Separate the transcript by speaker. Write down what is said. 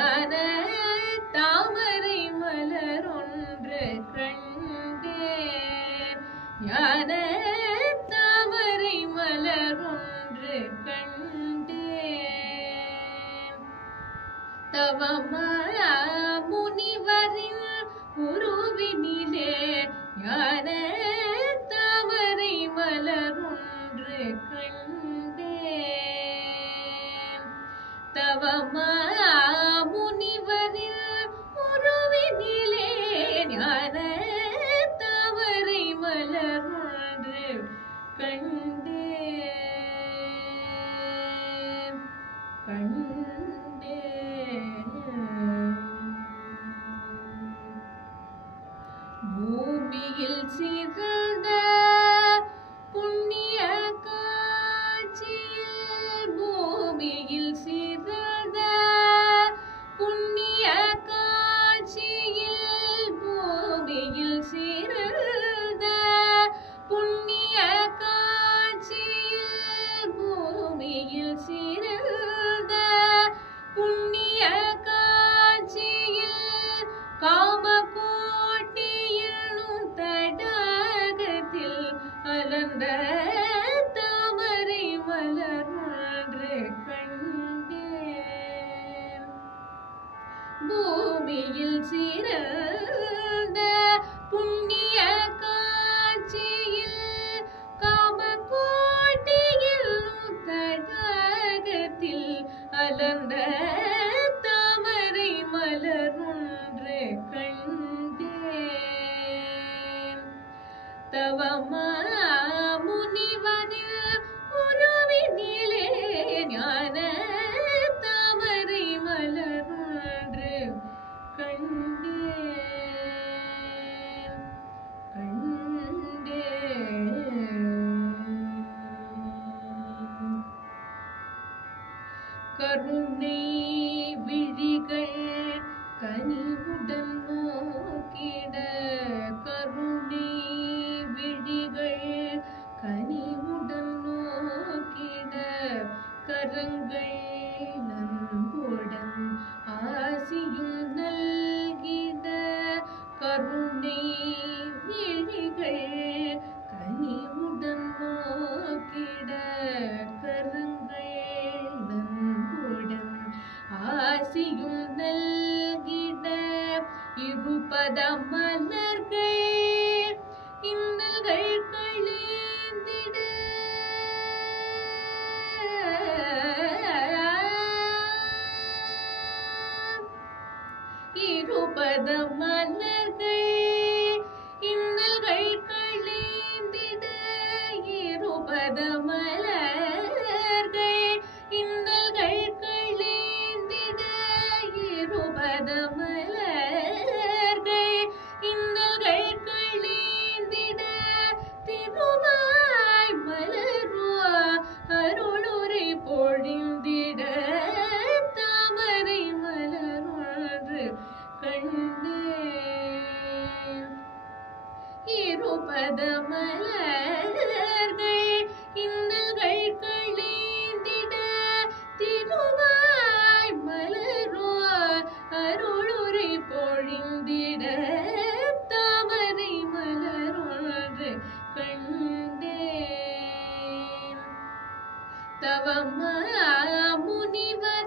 Speaker 1: ஞான தாமரை மலரொன்று கண்டேன் ஞான தாமரை மலரொன்று கண்டேன் தவமரா முனிவரின் உருவினிலே ஞான தாமரை மலரொன்று கண்டேன் தவமரா மலரொன்று அலர்ந்த தாமரை மலர் ஒன்று கண்டேன். பூமியில் சிறந்த புண்ணிய காட்சியில் காமகோட்டியில் தடாகத்தில் அலர்ந்த தாமரை மலர் கண்டேன். தவமா കരുണൈ വിഴികൾ കനിവുടൻ നോക്കിട பத மலர்கள் இந்தல்கள் கழிந்திட. இருபத மலர்கள் இந்தல்கள் கழிந்திட. இருபத மலர்கள் பொழிந்திட தாமரை மலர் ஒன்று கண்டு. இருபத மலர்கள் இந்த தவம் முனிவர்